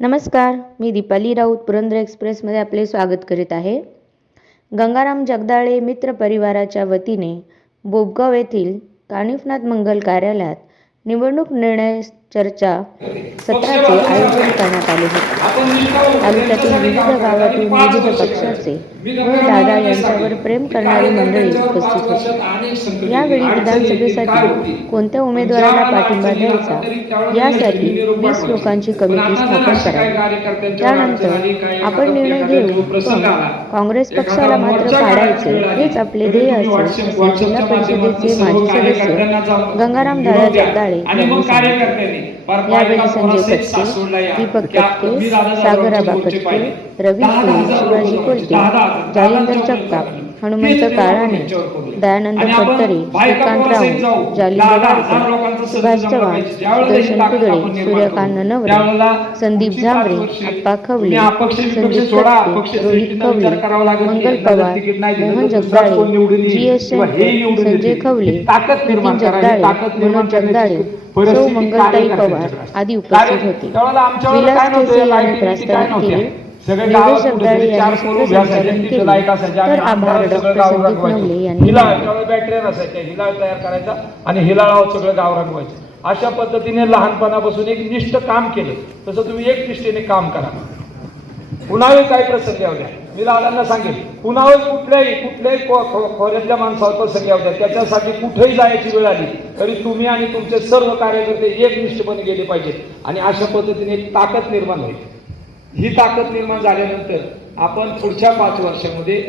नमस्कार मी दीपाली राऊत पुरंदर एक्सप्रेसमध्ये आपले स्वागत करीत आहे. गंगाराम जगदाळे मित्र परिवाराच्या वतीने बोबगाव येथील कानिफनाथ मंगल कार्यालयात निवडणूक निर्णय चर्चा सत्राचे आयोजन करण्यात आले होते. तालुक्यातील विविध गावातून विविध पक्षाचे व दादा यांच्यावर प्रेम करणारी मंडळी उपस्थित होती. यावेळी विधानसभेसाठी कोणत्या उमेदवाराला पाठिंबा द्यायचा यासाठी वीस लोकांची कमिटी स्थापन करावी. त्यानंतर आपण निर्णय घेऊ पण काँग्रेस पक्षाला मात्र काढायचे हेच आपले ध्येय असेल असे जिल्हा परिषदेचे माजी सदस्य गंगाराम दादा जगदाळे यांनी सांगितले. यावेळी संजय कटके दीपक कटके सागराबा कटके रवी शिवाजी कोलटे जालिंदर जगताप हनुमंत काळाणे दयानंद फडतरे श्रीकांत राऊत जालिंदर वाडकर सुभाष चव्हाण सुदर्शन कुदळे सूर्यकांत नवरे संदीप झांबरे अप्पा खवले संदीप कटके रोहित खवले मंगल पवार मोहन जगदाळे जी एस संजय खवले नितीन जगदाळे मनोज जगदाळे सौ मंगलताई पवार आदी उपस्थित होते. विलास केसे यांनी प्रस्तावित केले. डॉक्टर संदीप नवले यांनी हिला मानले. त्यावेळी बॅटऱ्या नसायच्या हिला तयार करायचा आणि सगळं गाव रंगवायचं. अशा पद्धतीने लहानपणापासून एक निष्ठ काम केलं. तसं तुम्ही एक निष्ठेने काम करा. पुन्हाही काही प्रसंग येऊ द्या. मी लालांना सांगेल पुन्हाही कुठल्याही कुठल्याही खोऱ्यातल्या माणसावर प्रसंग येऊ द्या. त्याच्यासाठी कुठेही जायची वेळ आली तरी तुम्ही आणि तुमचे सर्व कार्यकर्ते एक निष्ठपणे गेले पाहिजेत. आणि अशा पद्धतीने एक ताकद निर्माण होईल. ही ताकद निर्माण झाल्यानंतर आपण पुढच्या पाच वर्षामध्ये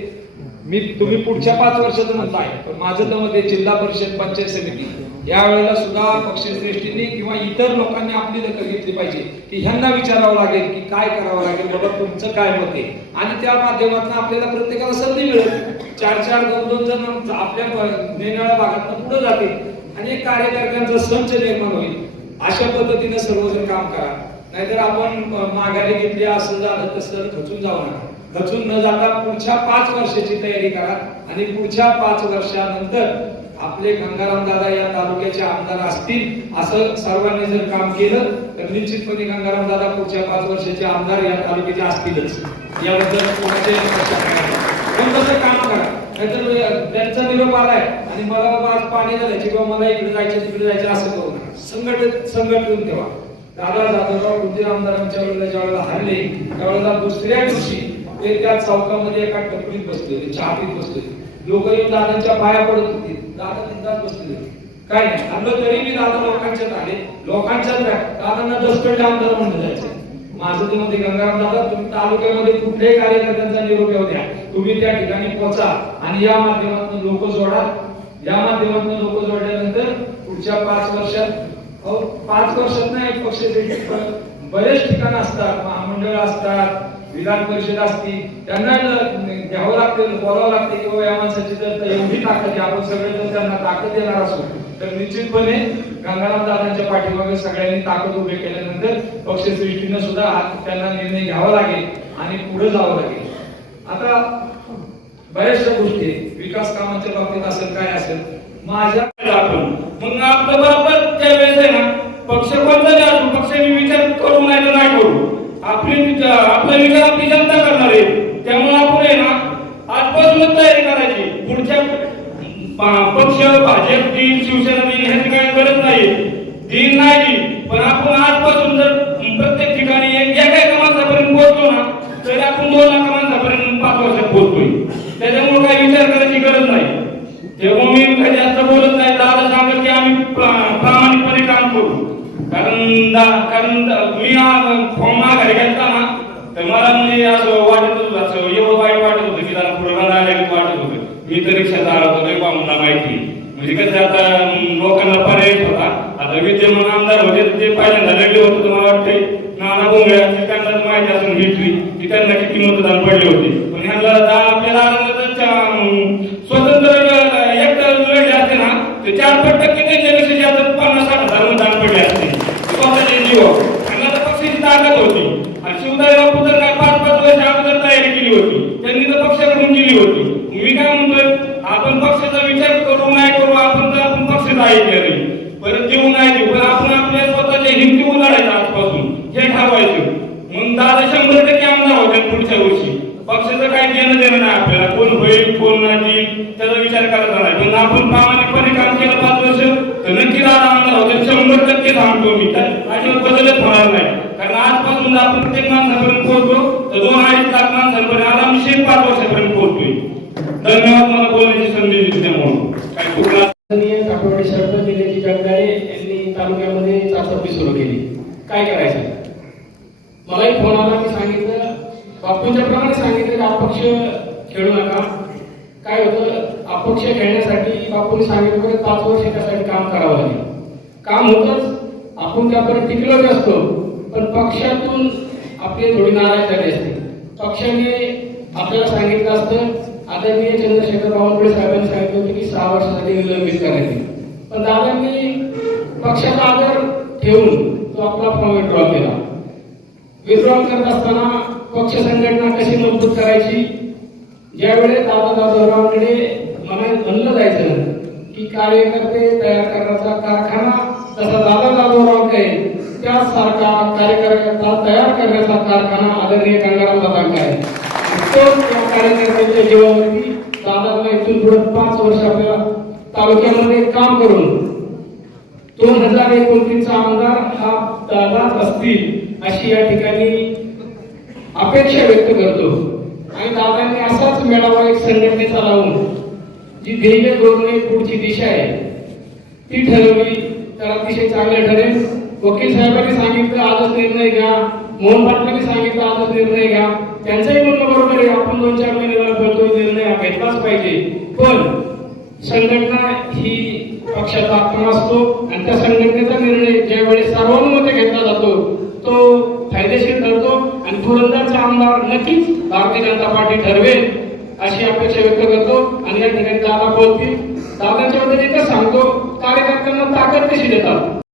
मी तुम्ही पुढच्या पाच वर्षाचं म्हणताय पण माझं तर मध्ये जिल्हा परिषद पंचायत समिती. यावेळेला सुद्धा पक्षश्रेष्ठींनी किंवा इतर लोकांनी आपली दखल घेतली पाहिजे की ह्यांना विचारावं लागेल की काय करावं लागेल बाबा तुमचं काय मत आहे? आणि त्या माध्यमातून आपल्याला प्रत्येकाला संधी मिळेल. चार चार दोन दोन जण आपल्या नेणाळ्या भागात पुढे जातील. आणि एक कार्यकर्त्यांचा संच निर्माण होईल. अशा पद्धतीने सर्वजण काम करा. नाहीतर आपण माघारी घेतली असं झालं तसं खचून जाऊ नका खचून न जाता पुढच्या पाच वर्षाची तयारी करा आणि पुढच्या पाच वर्षानंतर आपले गंगाराम दादा या तालुक्याचे आमदार असतील असं सर्वांनी जर काम केलं तर निश्चितपणे गंगाराम दादा पुढच्या पाच वर्षाचे आमदार या तालुक्याचे असतीलच. याबद्दल कोणाच्याही पण तसं काम करा. नाहीतर त्यांचा निरोप आलाय आणि मला बाबा आज पाणी झालं किंवा मला इकडे जायचं तिकडे जायचं असं करू नका. संघटित संघटून ठेवा. दादा जाधवराव उद्या आमदारांच्या वेळेला ज्या वेळेला हरले त्यावेळेला दुसऱ्या दिवशी ते त्या चौकामध्ये एका टपरीत बसले होते चहा पीत बसले होते. लोक येऊन दादांच्या पाया पडत होते. दादा तिथं बसले होते. काय नाही आलं तरी मी दादा लोकांच्यात आले लोकांच्यात नाही. दादांना दसकडे आमदार म्हणलं जायचं. माझं ते मध्ये गंगाराम दादा तुम्ही तालुक्यामध्ये कुठल्याही कार्यकर्त्यांचा निरोप येऊ द्या. तुम्ही त्या ठिकाणी पोचा आणि या माध्यमातून लोक जोडा. या माध्यमातून लोक जोडल्यानंतर पुढच्या पाच वर्षात पाच वर्षात नाही पक्षाचे बरेच ठिकाण असतात. महामंडळ असतात विधान परिषद असती त्यांना घ्यावं लागतं बोलावं लागते किंवा या माणसाची जर एवढी ताकद आपण सगळे जर त्यांना ताकद देणार असू. तर निश्चितपणे गंगाराम दादांच्या पाठीमागे सगळ्यांनी ताकद उभे केल्यानंतर पक्षश्रेष्ठीनं सुद्धा त्यांना निर्णय घ्यावा लागेल आणि पुढे जावं लागेल. आता बऱ्याचशा गोष्टी विकास कामाच्या बाबतीत असेल काय असेल माझ्या आपण. मग आपलं बरोबर त्या वेळेस आहे ना? पक्ष कोणता द्या पक्ष विचार करू नाही तर नाही करू आपली विचार- आपला विचार आपली जनता करणार आहे. त्यामुळे आपण आहे ना आजपासूनच तयारी करायची. पुढच्या पक्ष भाजप दिन शिवसेना दिन ह्याची काही गरज नाही. दिन नाही दिन पण आपण आजपासून जर प्रत्येक ठिकाणी एक एका एका माणसापर्यंत पोहोचतो ना तरी आपण दोन लाख माणसापर्यंत पाच वर्षात पोहोचतोय त्याच्यामुळे काही विचार करायची गरज नाही तेव्हा मी काही जास्त बोलत नाही दादा सांगत की आम्ही प्रा- प्रामाणिकपणे काम करू कारण दा- कारण दा- मी फॉर्म माघारी घेतला ना तर मला म्हणजे असं वाटत होतं असं एवढं वाईट वाटत होतं की जरा पुढे रडायला वाटत होतं. मी तर रिक्षात आलो होतो काही पाहुणा माहिती. म्हणजे कसं आता लोकांना पर्याय होता. आता विद्यमान आमदार होते ते पहिल्यांदा लढले होते तर मला वाटते नाना बोंगळे असतील त्यांना माहिती असून हिटली की त्यांना किती मतदान पडले होते. पण ह्यांना दा- आपल्या दादांना स्वतंत्र एकदा लढले असते ना ते चार पट टक्के त्यांच्यापेक्षा जास्त पन्नास साठ हजार मतदान पडले असते. स्वतःचे जीव. त्यांना पक्षाची ताकद होती. आणि शिवदाय केली होती. मी काय म्हणतोय? आपण पक्षाचा विचार करू नाही करू आपण तर आपण पक्षाचा ऐकले परत देऊ नाही देऊ पण आपण आपल्या स्वतःच्या हिमती उलाडायचं आजपासून. हे ठरवायचं मग दादा शंभर टक्के आमदार होते पुढच्या वर्षी. पक्षाचं काही देणं देणं नाही आपल्याला. कोण होईल कोण नाही त्याचा विचार करायचा नाही. पण आपण प्रामाणिकपणे काम केलं पाच वर्ष तर नक्की दादा आमदार होते. शंभर टक्के थांबतो मी. तर अजिबात बदलच होणार नाही. कारण आजपासून जर आपण प्रत्येक माणसापर्यंत पोहोचलो तर दोन अडीच लाख माणसांपर्यंत आरामशीर पाच वर्षात धन्यवाद मला बोलण्याची संधी दिली म्हणून. काय शरद जिल्ह्याची जगदाळे यांनी तालुक्यामध्ये चाचपणी सुरू केली. काय करायचं? मलाही फोन आला मी सांगितलं. बापूंच्या प्रमाणे सांगितलं की अपक्ष खेळू नका. काय होतं? अपक्ष खेळण्यासाठी बापूंनी सांगितलं पाच वर्ष त्यासाठी काम करावं लागेल. काम होतच. आपण त्यापर्यंत टिकलो नसतो. पण पक्षातून आपली थोडी नाराज झाली असते पक्षाने आपल्याला सांगितलं असतं आदरणीय चंद्रशेखर बावनकुळे साहेबांनी सांगितलं होतं की सहा वर्षासाठी निलंबित करायचे. पण दादांनी पक्षाचा आदर ठेवून तो आपला फॉर्म विड्रॉ केला. विड्रॉ करत असताना पक्ष संघटना कशी मजबूत करायची? ज्यावेळेस दादा दादारावांकडे मला म्हणलं जायचं की कार्यकर्ते तयार करण्याचा कारखाना तसा दादा दादारावांकडे त्यासारखा कार्यकर्ता तयार करण्याचा कारखाना आदरणीय गंगाराम दादांक आहे. तो त्या कार्यकर्त्यांच्या जीवावरती दादांना इथून पुढे पाच वर्ष आपल्या तालुक्यामध्ये काम करून दोन हजार एकोणतीसचा आमदार हा दादाच असतील अशी या ठिकाणी अपेक्षा व्यक्त करतो. आणि दादांनी असाच मेळावा एक संघटनेचा लावून जी ध्येय धोरणे पुढची दिशा आहे ती ठरवली. तर अतिशय चांगले ठरेल. वकील साहेबांनी सांगितलं आजच निर्णय घ्या. मोहन पाटलांनी सांगितलं आता निर्णय घ्या. त्यांचंही म्हणणं बरोबर आहे आपण दोन चार महिन्याला बोलतो निर्णय घेतलाच पाहिजे. पण संघटना ही पक्षाचा आत्मा असतो आणि त्या संघटनेचा निर्णय ज्यावेळेस सर्वानुमते घेतला जातो तो फायदेशीर ठरतो आणि पुरंदरचा आमदार नक्कीच भारतीय जनता पार्टी ठरवेल अशी अपेक्षा व्यक्त करतो आणि या ठिकाणी दादा बोलतील. दादांच्या बद्दल एकच सांगतो कार्यकर्त्यांना ताकद कशी देतात?